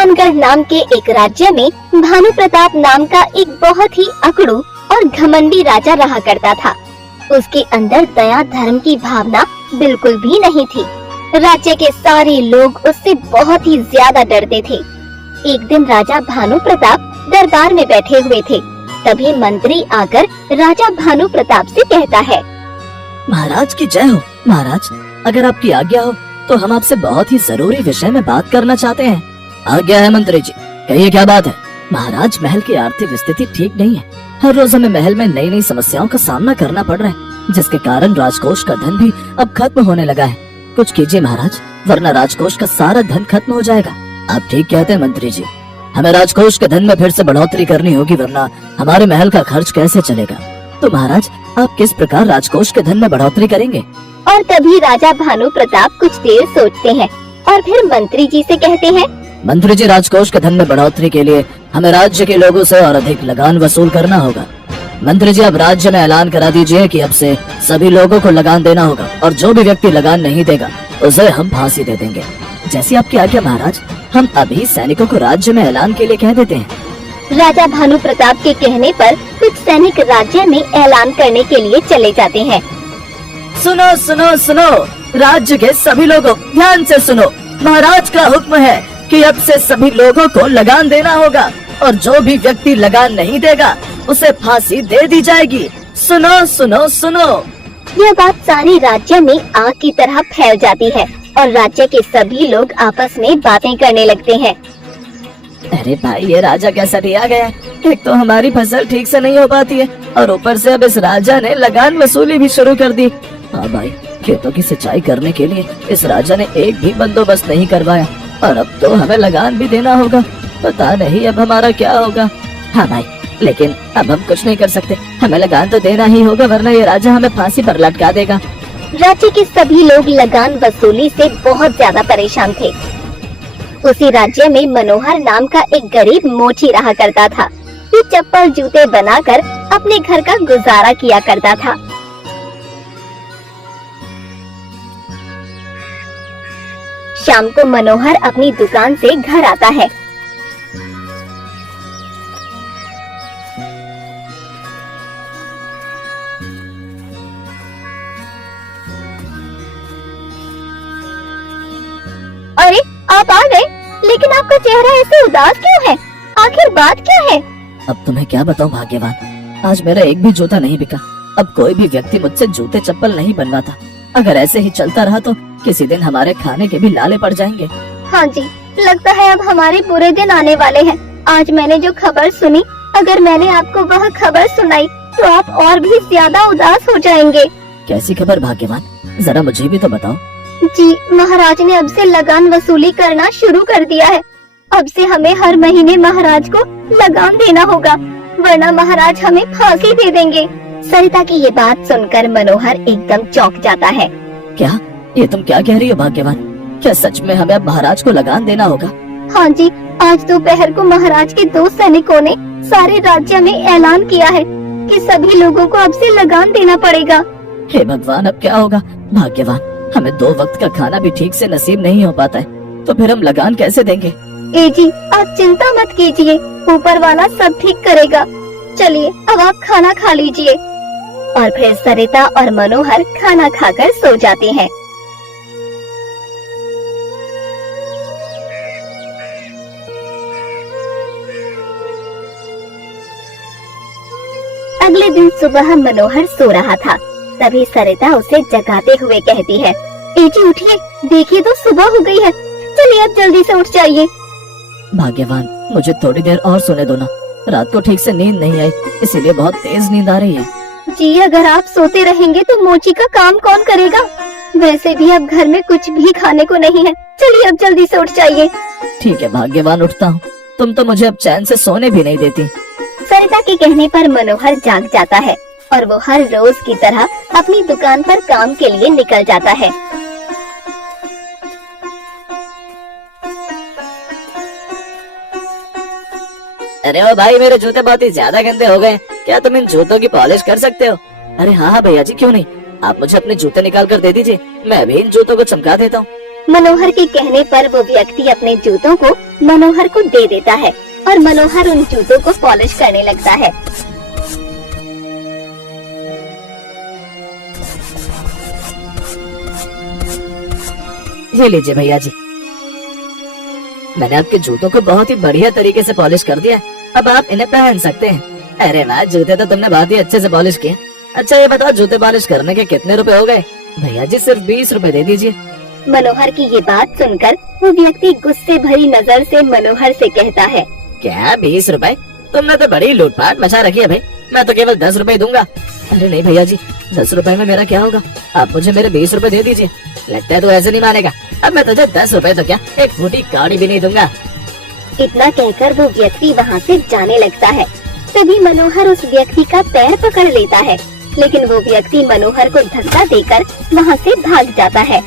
भानगढ़ नाम के एक राज्य में भानु प्रताप नाम का एक बहुत ही अकड़ू और घमंडी राजा रहा करता था। उसके अंदर दया धर्म की भावना बिल्कुल भी नहीं थी। राज्य के सारे लोग उससे बहुत ही ज्यादा डरते थे। एक दिन राजा भानु प्रताप दरबार में बैठे हुए थे। तभी मंत्री आकर राजा भानु प्रताप से कहता है, महाराज की जय हो। महाराज, अगर आपकी आज्ञा हो तो हम आपसे बहुत ही जरूरी विषय में बात करना चाहते हैं। आज्ञा है मंत्री जी, कहिए क्या बात है। महाराज, महल की आर्थिक स्थिति ठीक नहीं है। हर रोज हमें महल में नई नई समस्याओं का सामना करना पड़ रहा है, जिसके कारण राजकोष का धन भी अब खत्म होने लगा है। कुछ कीजिए महाराज, वरना राजकोष का सारा धन खत्म हो जाएगा। आप ठीक कहते हैं मंत्री जी, हमें राजकोष के धन में फिर से बढ़ोतरी करनी होगी, वरना हमारे महल का खर्च कैसे चलेगा। तो महाराज, आप किस प्रकार राजकोष के धन में बढ़ोतरी करेंगे? और तभी राजा भानु प्रताप कुछ देर सोचते हैं और फिर मंत्री जी से कहते हैं, मंत्री जी, राजकोष के धन में बढ़ोतरी के लिए हमें राज्य के लोगों से और अधिक लगान वसूल करना होगा। मंत्री जी, अब राज्य में ऐलान करा दीजिए कि अब से सभी लोगों को लगान देना होगा और जो भी व्यक्ति लगान नहीं देगा उसे हम फांसी दे देंगे। जैसी आपकी आज्ञा महाराज, हम अभी सैनिकों को राज्य में ऐलान के लिए कह देते हैं। राजा भानु प्रताप के कहने पर कुछ सैनिक राज्य में ऐलान करने के लिए चले जाते हैं। सुनो सुनो सुनो, राज्य के सभी लोगों, ध्यान से सुनो। महाराज का हुक्म है कि अब से सभी लोगों को लगान देना होगा और जो भी व्यक्ति लगान नहीं देगा उसे फांसी दे दी जाएगी। सुनो सुनो सुनो। यह बात सारे राज्य में आग की तरह फैल जाती है और राज्य के सभी लोग आपस में बातें करने लगते हैं। अरे भाई, ये राजा कैसा रिया गया है। एक तो हमारी फसल ठीक से नहीं हो पाती है और ऊपर से अब इस राजा ने लगान वसूली भी शुरू कर दी। हाँ भाई, खेतों की सिंचाई करने के लिए इस राजा ने एक भी बंदोबस्त नहीं करवाया और अब तो हमें लगान भी देना होगा। पता नहीं अब हमारा क्या होगा। हाँ भाई, लेकिन अब हम कुछ नहीं कर सकते, हमें लगान तो देना ही होगा, वरना ये राजा हमें फांसी पर लटका देगा। राज्य के सभी लोग लगान वसूली से बहुत ज्यादा परेशान थे। उसी राज्य में मनोहर नाम का एक गरीब मोची रहा करता था। ये चप्पल जूते बनाकर अपने घर का गुजारा किया करता था। शाम को मनोहर अपनी दुकान से घर आता है। अरे, आप आ गए, लेकिन आपका चेहरा ऐसे उदास क्यों है? आखिर बात क्या है? अब तुम्हें क्या बताऊं भाग्यवान, आज मेरा एक भी जूता नहीं बिका। अब कोई भी व्यक्ति मुझसे जूते चप्पल नहीं बनवाता। अगर ऐसे ही चलता रहा तो किसी दिन हमारे खाने के भी लाले पड़ जाएंगे। हाँ जी, लगता है अब हमारे बुरे दिन आने वाले हैं। आज मैंने जो खबर सुनी, अगर मैंने आपको वह खबर सुनाई तो आप और भी ज्यादा उदास हो जाएंगे। कैसी खबर भाग्यवान, जरा मुझे भी तो बताओ। जी, महाराज ने अब से लगान वसूली करना शुरू कर दिया है। अब से हमें हर महीने महाराज को लगान देना होगा, वरना महाराज हमें फांसी दे देंगे। सरिता की ये बात सुनकर मनोहर एकदम चौंक जाता है। क्या ये तुम क्या कह रही हो भाग्यवान? क्या सच में हमें अब महाराज को लगान देना होगा? हाँ जी, आज दोपहर को महाराज के 2 सैनिकों ने सारे राज्य में ऐलान किया है कि सभी लोगों को अब से लगान देना पड़ेगा। हे भगवान, अब क्या होगा? भाग्यवान, हमें 2 वक्त का खाना भी ठीक से नसीब नहीं हो पाता है, तो फिर हम लगान कैसे देंगे? ए जी, आप चिंता मत कीजिए, ऊपर वाला सब ठीक करेगा। चलिए, अब आप खाना खा लीजिए। और फिर सरिता और मनोहर खाना खाकर सो जाते हैं। अगले दिन सुबह मनोहर सो रहा था, तभी सरिता उसे जगाते हुए कहती है, ए जी उठिए, देखिए तो सुबह हो गई है। चलिए अब जल्दी से उठ जाइए। भाग्यवान, मुझे थोड़ी देर और सोने दो ना। रात को ठीक से नींद नहीं आई, इसीलिए बहुत तेज नींद आ रही है। जी, अगर आप सोते रहेंगे तो मोची का काम कौन करेगा? वैसे भी अब घर में कुछ भी खाने को नहीं है। चलिए अब जल्दी से उठ जाइए। ठीक है भाग्यवान, उठता हूँ। तुम तो मुझे अब चैन से सोने भी नहीं देती। सरिता के कहने पर मनोहर जाग जाता है और वो हर रोज की तरह अपनी दुकान पर काम के लिए निकल जाता है। अरे ओ भाई, मेरे जूते बहुत ही ज्यादा गंदे हो गए, क्या तुम इन जूतों की पॉलिश कर सकते हो? अरे हाँ हाँ भैया जी, क्यों नहीं, आप मुझे अपने जूते निकाल कर दे दीजिए, मैं भी इन जूतों को चमका देता हूँ। मनोहर के कहने पर वो व्यक्ति अपने जूतों को मनोहर को दे देता है और मनोहर उन जूतों को पॉलिश करने लगता है। ये लीजिए भैया जी, मैंने आपके जूतों को बहुत ही बढ़िया तरीके से पॉलिश कर दिया है। अब आप इन्हें पहन सकते हैं। अरे वाह, जूते तो तुमने बहुत ही अच्छे से पॉलिश किए। अच्छा ये बताओ, जूते पॉलिश करने के कितने रुपए हो गए? भैया जी सिर्फ 20 रुपए दे दीजिए। मनोहर की ये बात सुनकर वो व्यक्ति गुस्से भरी नजर से मनोहर से कहता है, क्या 20 रुपए? तुमने तो बड़ी लूटपाट मचा रखी है भाई, मैं तो केवल 10 रुपए दूंगा। अरे नहीं भैया जी, 10 रुपए में मेरा क्या होगा, आप मुझे मेरे 20 रुपए दे दीजिए। लगता है तो ऐसे नहीं मानेगा, अब मैं तुझे 10 रुपए तो क्या, एक फूटी कौड़ी भी नहीं दूंगा। इतना कहकर वो व्यक्ति वहाँ से जाने लगता है। तभी मनोहर उस व्यक्ति का पैर पकड़ लेता है, लेकिन वो व्यक्ति मनोहर को धक्का देकर वहाँ से भाग जाता है।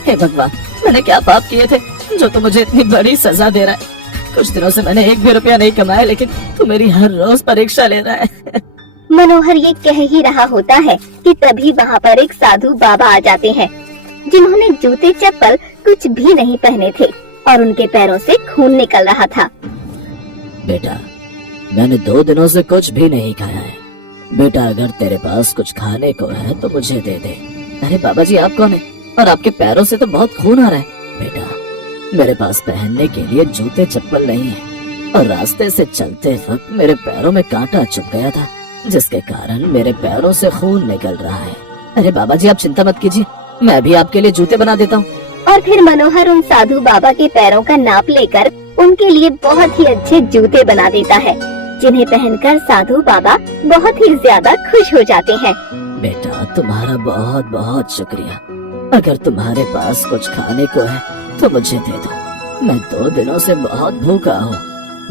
हे भगवान, मैंने क्या पाप किए थे जो तू मुझे इतनी बड़ी सजा दे रहा है। कुछ दिनों से मैंने एक भी रुपया नहीं कमाया, लेकिन तू मेरी हर रोज परीक्षा ले रहा है। मनोहर ये कह ही रहा होता है कि तभी वहाँ पर एक साधु बाबा आ जाते हैं, जिन्होंने जूते चप्पल कुछ भी नहीं पहने थे और उनके पैरों से खून निकल रहा था। बेटा, मैंने 2 दिनों से कुछ भी नहीं खाया है। बेटा अगर तेरे पास कुछ खाने को है तो मुझे दे दे। अरे बाबा जी, आप कौन है? और आपके पैरों से तो बहुत खून आ रहा है। बेटा, मेरे पास पहनने के लिए जूते चप्पल नहीं है और रास्ते से चलते वक्त मेरे पैरों में कांटा चुभ गया था, जिसके कारण मेरे पैरों से खून निकल रहा है। अरे बाबा जी, आप चिंता मत कीजिए, मैं भी आपके लिए जूते बना देता हूँ। और फिर मनोहर उन साधु बाबा के पैरों का नाप लेकर उनके लिए बहुत ही अच्छे जूते बना देता है, जिन्हें पहनकर साधु बाबा बहुत ही ज्यादा खुश हो जाते हैं। बेटा, तुम्हारा बहुत बहुत शुक्रिया। अगर तुम्हारे पास कुछ खाने को है तो मुझे दे दो, मैं 2 दिनों से बहुत भूखा हूँ।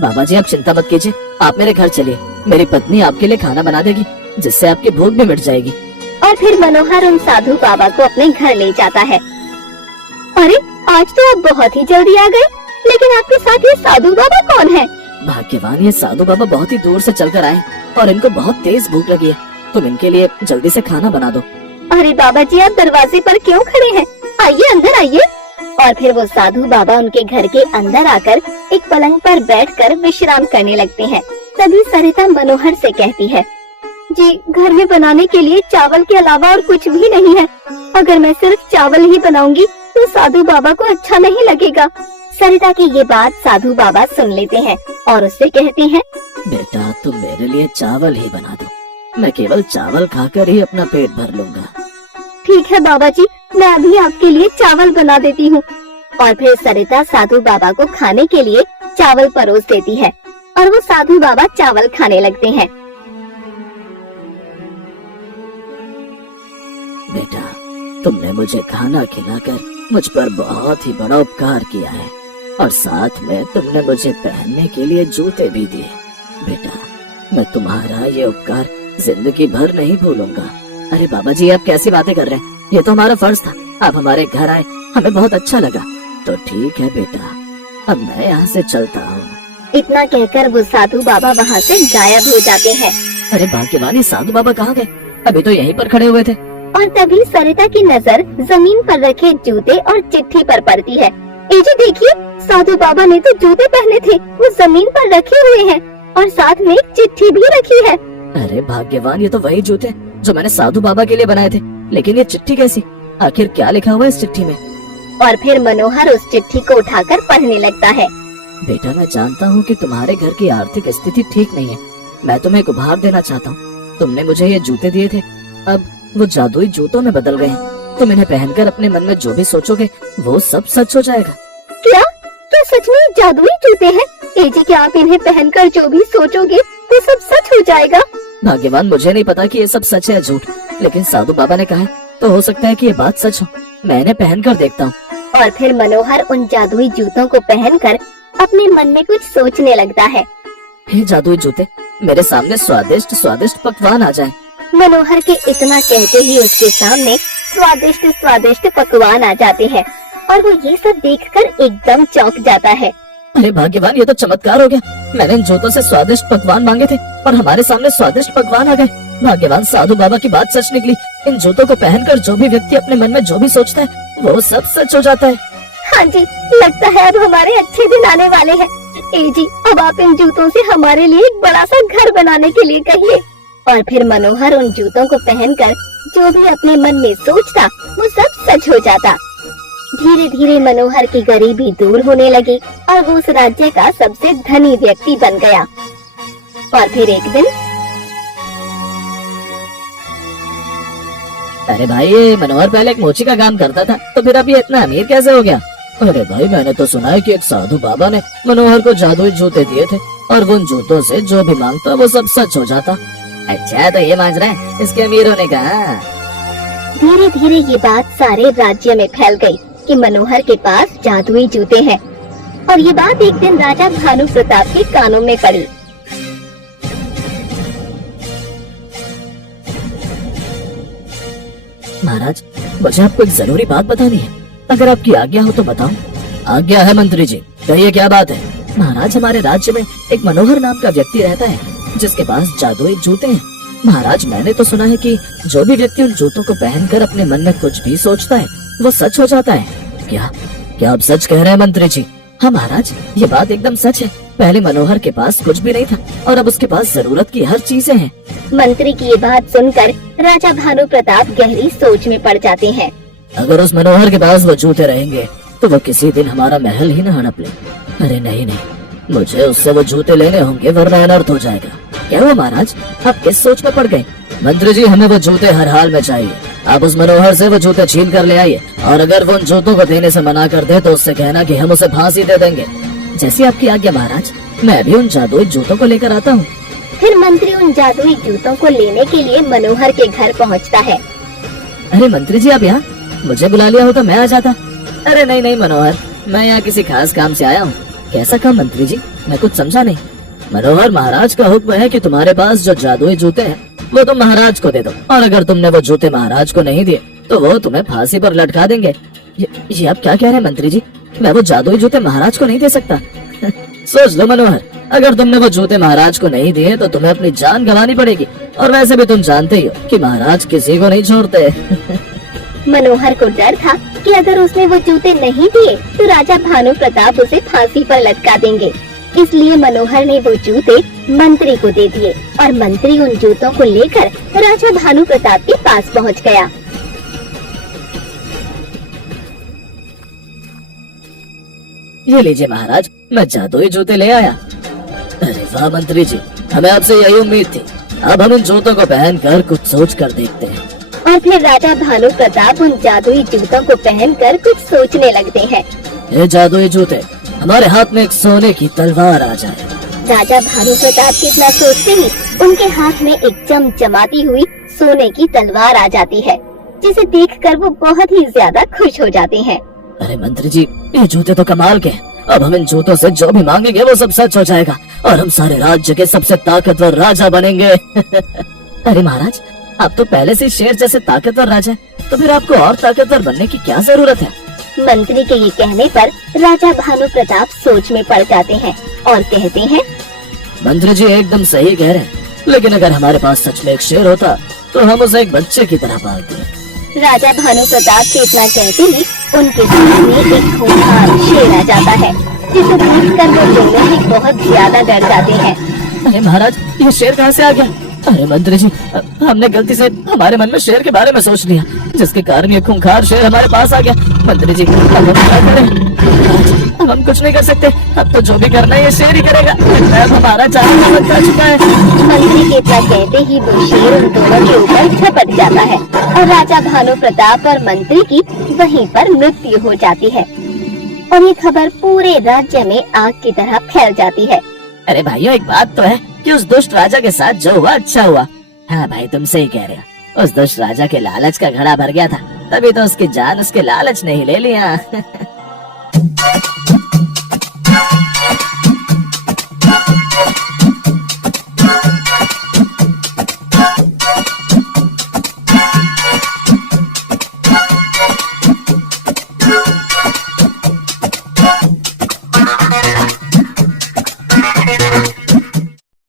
बाबा जी, आप चिंता मत कीजिए, आप मेरे घर चलिए, मेरी पत्नी आपके लिए खाना बना देगी, जिससे आपकी भूख भी मिट जाएगी। और फिर मनोहर उन साधु बाबा को अपने घर ले जाता है। अरे आज तो आप बहुत ही जल्दी आ गए, लेकिन आपके साथ ये साधु बाबा कौन है? भाग्यवान, ये साधु बाबा बहुत ही दूर से चलकर आए और इनको बहुत तेज भूख लगी है, तुम इनके लिए जल्दी से खाना बना दो। अरे बाबा जी, आप दरवाजे पर क्यों खड़े हैं? आइए अंदर आइए। और फिर वो साधु बाबा उनके घर के अंदर आकर एक पलंग पर बैठकर विश्राम करने लगते हैं। तभी सरिता मनोहर से कहती है, जी घर में बनाने के लिए चावल के अलावा और कुछ भी नहीं है। अगर मैं सिर्फ चावल ही बनाऊंगी तो साधु बाबा को अच्छा नहीं लगेगा। सरिता की ये बात साधु बाबा सुन लेते हैं और उससे कहते हैं, बेटा तुम मेरे लिए चावल ही बना दो, मैं केवल चावल खाकर ही अपना पेट भर लूंगा। ठीक है बाबा जी, मैं अभी आपके लिए चावल बना देती हूँ। और फिर सरिता साधु बाबा को खाने के लिए चावल परोस देती है और वो साधु बाबा चावल खाने लगते हैं। बेटा, तुमने मुझे खाना खिलाकर मुझ पर बहुत ही बड़ा उपकार किया है और साथ में तुमने मुझे पहनने के लिए जूते भी दिए। बेटा, मैं तुम्हारा ये उपकार जिंदगी भर नहीं भूलूंगा। अरे बाबा जी, आप कैसी बातें कर रहे हैं? ये तो हमारा फर्ज था, आप हमारे घर आए, हमें बहुत अच्छा लगा। तो ठीक है बेटा, अब मैं यहाँ से चलता हूँ। इतना कहकर वो साधु बाबा वहाँ से गायब हो जाते हैं। अरे भाग्यवान, ये साधु बाबा कहाँ गए? अभी तो यहीं पर खड़े हुए थे। और तभी सरिता की नजर जमीन पर रखे जूते और चिट्ठी पर पड़ती है। ए जी देखिए, साधु बाबा ने तो जूते पहने थे, वो जमीन पर रखे हुए हैं और साथ में एक चिट्ठी भी रखी है। अरे भाग्यवान, ये तो वही जूते जो मैंने साधु बाबा के लिए बनाए थे, लेकिन ये चिट्ठी कैसी? आखिर क्या लिखा हुआ है इस चिट्ठी में? और फिर मनोहर उस चिट्ठी को उठाकर पढ़ने लगता है। बेटा, मैं जानता हूँ कि तुम्हारे घर की आर्थिक स्थिति ठीक नहीं है, मैं तुम्हें एक उपहार देना चाहता हूँ। तुमने मुझे ये जूते दिए थे, अब वो जादुई जूतों में बदल गए हैं। तुम इन्हें पहनकर अपने मन में जो भी सोचोगे वो सब सच हो जाएगा। क्या क्या सच में जादुई जूते हैं? ए जी, क्या आप इन्हें पहनकर जो भी सोचोगे वो सब सच हो जाएगा? भाग्यवान, मुझे नहीं पता कि ये सब सच है या झूठ, लेकिन साधु बाबा ने कहा है तो हो सकता है कि ये बात सच हो। मैं इन्हें पहन कर देखता हूँ। और फिर मनोहर उन जादुई जूतों को पहनकर अपने मन में कुछ सोचने लगता है। हे जादुई जूते, मेरे सामने स्वादिष्ट स्वादिष्ट पकवान आ जाए। मनोहर के इतना कहते ही उसके सामने स्वादिष्ट स्वादिष्ट पकवान आ जाते हैं और वो ये सब देखकर एकदम चौंक जाता है। अरे भाग्यवान, ये तो चमत्कार हो गया। मैंने इन जूतों से स्वादिष्ट पकवान मांगे थे और हमारे सामने स्वादिष्ट पकवान आ गए। भाग्यवान, साधु बाबा की बात सच निकली। इन जूतों को पहनकर जो भी व्यक्ति अपने मन में जो भी सोचता है वो सब सच हो जाता है। हाँ जी, लगता है अब हमारे अच्छे दिन आने वाले हैं। ए जी, अब आप इन जूतों से हमारे लिए एक बड़ा सा घर बनाने के लिए कहिए। और फिर मनोहर उन जूतों को पहनकर जो भी अपने मन में सोचता वो सब सच हो जाता। धीरे धीरे मनोहर की गरीबी दूर होने लगी और वो उस राज्य का सबसे धनी व्यक्ति बन गया। और फिर एक दिन अरे भाई, ये मनोहर पहले एक मोची का काम करता था, तो फिर अब ये इतना अमीर कैसे हो गया? अरे भाई, मैंने तो सुना है कि एक साधु बाबा ने मनोहर को जादुई जूते दिए थे और उन जूतों से जो भी मांगता वो सब सच हो जाता। अच्छा, तो ये मान रहे हैं इसके अमीर होने का? धीरे धीरे ये बात सारे राज्य में फैल गई कि मनोहर के पास जादुई जूते हैं। और ये बात एक दिन राजा भानु प्रताप के कानों में पड़ी। महाराज, मुझे आपको एक जरूरी बात बतानी है, अगर आपकी आज्ञा हो तो बताओ। आज्ञा है मंत्री जी, कहिए क्या बात है? महाराज, हमारे राज्य में एक मनोहर नाम का व्यक्ति रहता है जिसके पास जादुई जूते हैं। महाराज, मैंने तो सुना है कि जो भी व्यक्ति उन जूतों को पहनकर अपने मन में कुछ भी सोचता है वो सच हो जाता है। क्या क्या आप सच कह रहे हैं मंत्री जी? हाँ महाराज, ये बात एकदम सच है। पहले मनोहर के पास कुछ भी नहीं था और अब उसके पास जरूरत की हर चीजें हैं। मंत्री की ये बात सुनकर राजा भानु प्रताप गहरी सोच में पड़ जाते हैं। अगर उस मनोहर के पास वो जूते रहेंगे तो वो किसी दिन हमारा महल ही न हड़प ले। अरे नहीं नहीं, मुझे उससे वो जूते लेने होंगे वरना अनर्थ हो जाएगा। क्या हुआ महाराज, आप किस सोच में पड़ गए? मंत्री जी, हमें वो जूते हर हाल में चाहिए। आप उस मनोहर से वो जूते छीन कर ले आइए और अगर वो उन जूतों को देने से मना कर दे तो उससे कहना कि हम उसे फांसी दे देंगे। जैसी आपकी आज्ञा महाराज, मैं भी उन जादुई जूतों को लेकर आता हूँ। फिर मंत्री उन जादुई जूतों को लेने के लिए मनोहर के घर पहुँचता है। अरे मंत्री जी, आप यहाँ? मुझे बुला लिया होता मैं आ जाता। अरे नहीं नहीं मनोहर, मैं यहाँ किसी खास काम से आया हूँ। कैसा काम मंत्री जी? मैं कुछ समझा नहीं। मनोहर, महाराज का हुक्म है कि तुम्हारे पास जो जादुई जूते हैं वो तुम महाराज को दे दो, और अगर तुमने वो जूते महाराज को नहीं दिए तो वो तुम्हें फांसी पर लटका देंगे। ये आप क्या कह रहे हैं मंत्री जी? मैं वो जादुई जूते महाराज को नहीं दे सकता। सोच लो मनोहर, अगर तुमने वो जूते महाराज को नहीं दिए तो तुम्हें अपनी जान गंवानी पड़ेगी, और वैसे भी तुम जानते ही हो कि महाराज किसी को नहीं छोड़ते। मनोहर को डर था कि अगर उसने वो जूते नहीं दिए तो राजा भानु प्रताप उसे फांसी पर लटका देंगे। इसलिए मनोहर ने वो जूते मंत्री को दे दिए और मंत्री उन जूतों को लेकर राजा भानु प्रताप के पास पहुंच गया। ये लीजिए महाराज, मैं जादुई जूते ले आया। अरे वाह मंत्री जी, हमें आपसे यही उम्मीद थी। अब हम इन जूतों को पहनकर कुछ सोच कर देखते हैं। और फिर राजा भानु प्रताप उन जादुई जूतों को पहनकर कुछ सोचने लगते हैं। ये जादुई जूते, हमारे हाथ में एक सोने की तलवार आ जाए। राजा भानु प्रताप कितना सोचते ही उनके हाथ में एक चमचमाती हुई सोने की तलवार आ जाती है, जिसे देखकर वो बहुत ही ज्यादा खुश हो जाते हैं। अरे मंत्री जी, ये जूते तो कमाल के हैं। अब हम इन जूतों से जो भी मांगेंगे वो सब सच हो जाएगा और हम सारे राज्य के सबसे ताकतवर राजा बनेंगे। अरे महाराज, आप तो पहले से शेर जैसे ताकतवर राजा हैं, तो फिर आपको और ताकतवर बनने की क्या जरूरत है? मंत्री के ये कहने पर राजा भानु प्रताप सोच में पड़ जाते हैं और कहते हैं, मंत्री जी एकदम सही कह रहे हैं, लेकिन अगर हमारे पास सच में एक शेर होता तो हम उसे एक बच्चे की तरह पालते। राजा भानु प्रताप के इतना कहते ही उनके सामने एक खूंखार शेर आ जाता है, जिसे देखकर वो दोनों ही बहुत ज्यादा डर जाते हैं। अरे महाराज, ये शेर कहाँ से आ गया? अरे मंत्री जी, हमने गलती से हमारे मन में शेर के बारे में सोच लिया, जिसके कारण ये खूंखार शेर हमारे पास आ गया। मंत्री जी, अब हम क्या करें? अब हम कुछ नहीं कर सकते, अब तो जो भी करना है ये शेर ही करेगा। अब हमारा चारा बच चुका है। मंत्री के इतना कहते ही वो शेर उन दोनों के ऊपर झपट जाता है और राजा भानु प्रताप और मंत्री की वहीं पर मृत्यु हो जाती है और ये खबर पूरे राज्य में आग की तरह फैल जाती है। अरे भाइयों, एक बात तो है कि उस दुष्ट राजा के साथ जो हुआ अच्छा हुआ। हाँ भाई, तुम सही कह रहे हो। उस दुष्ट राजा के लालच का घड़ा भर गया था, तभी तो उसकी जान उसके लालच ने ही ले लिया।